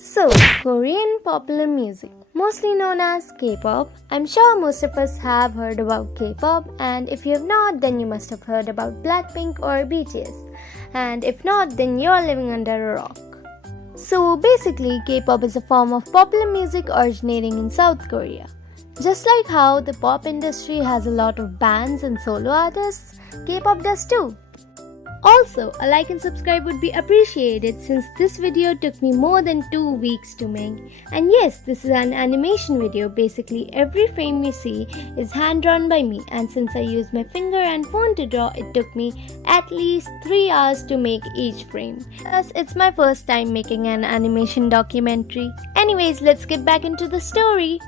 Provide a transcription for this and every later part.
So, Korean popular music, mostly known as K-pop. I'm sure most of us have heard about K-pop, and if you have not, then you must have heard about Blackpink or BTS. And if not, then you're living under a rock. So basically, K-pop is a form of popular music originating in South Korea. Just like how the pop industry has a lot of bands and solo artists, K-pop does too. Also, a like and subscribe would be appreciated since this video took me more than 2 weeks to make. And yes, this is an animation video. Basically, every frame you see is hand drawn by me, and since I used my finger and phone to draw, it took me at least 3 hours to make each frame. Plus, it's my first time making an animation documentary. Anyways, let's get back into the story.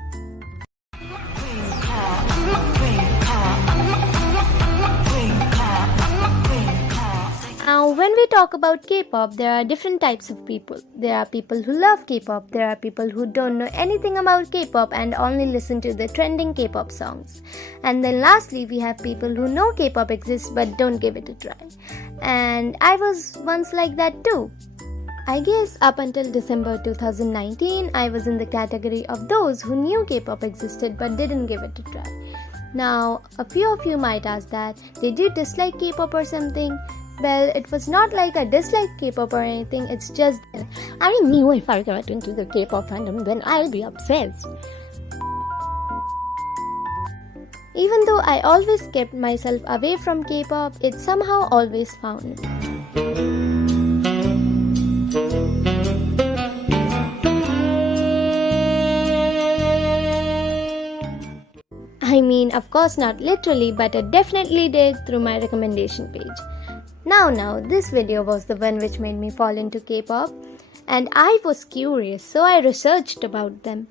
Now, when we talk about K-pop, there are different types of people. There are people who love K-pop, there are people who don't know anything about K-pop and only listen to the trending K-pop songs. And then lastly, we have people who know K-pop exists but don't give it a try. And I was once like that too. I guess up until December 2019, I was in the category of those who knew K-pop existed but didn't give it a try. Now, a few of you might ask that, did you dislike K-pop or something? Well, it was not like I disliked K-pop or anything, it's just that I knew if I got into the K-pop fandom, then I'll be obsessed. even though I always kept myself away from K-pop, it somehow always found me. I mean, of course not literally, but I definitely did through my recommendation page. Now, this video was the one which made me fall into K-pop, and I was curious, so I researched about them.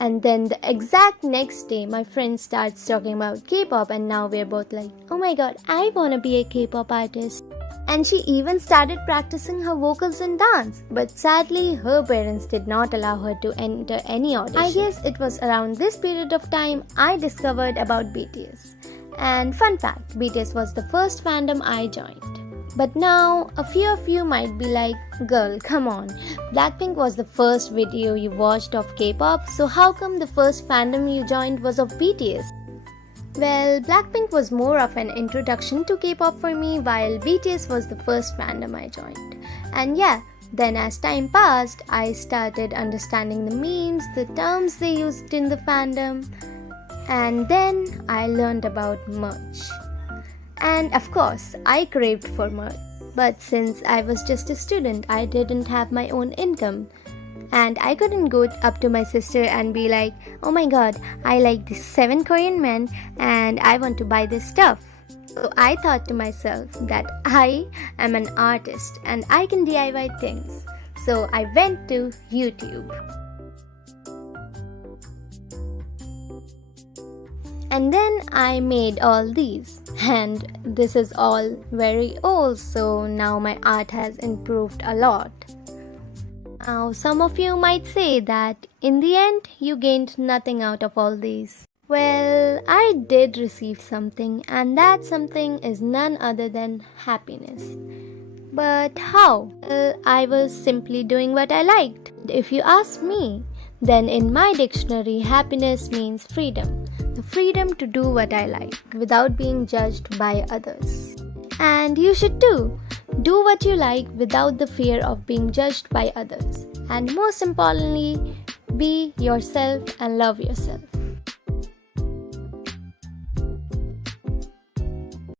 And then the exact next day, my friend starts talking about K-pop, and now we're both like, oh my god, I wanna be a K-pop artist. And she even started practicing her vocals and dance, but sadly, her parents did not allow her to enter any audition. I guess it was around this period of time I discovered about BTS. And fun fact, BTS was the first fandom I joined. But now, a few of you might be like, girl, come on, Blackpink was the first video you watched of K-pop, so how come the first fandom you joined was of BTS? Well, Blackpink was more of an introduction to K-pop for me, while BTS was the first fandom I joined. And yeah, then as time passed, I started understanding the memes, the terms they used in the fandom, and then I learned about merch. And of course, I craved for merch. But since I was just a student, I didn't have my own income. And I couldn't go up to my sister and be like, oh my god, I like these 7 Korean men and I want to buy this stuff. So I thought to myself that I am an artist and I can DIY things. So I went to YouTube. And then I made all these. And this is all very old, so now my art has improved a lot. Now, some of you might say that in the end, you gained nothing out of all these. Well, I did receive something, and that something is none other than happiness. But how? Well, I was simply doing what I liked. If you ask me, then in my dictionary, happiness means freedom. The freedom to do what I like without being judged by others. And you should too. Do what you like without the fear of being judged by others. And most importantly, be yourself and love yourself.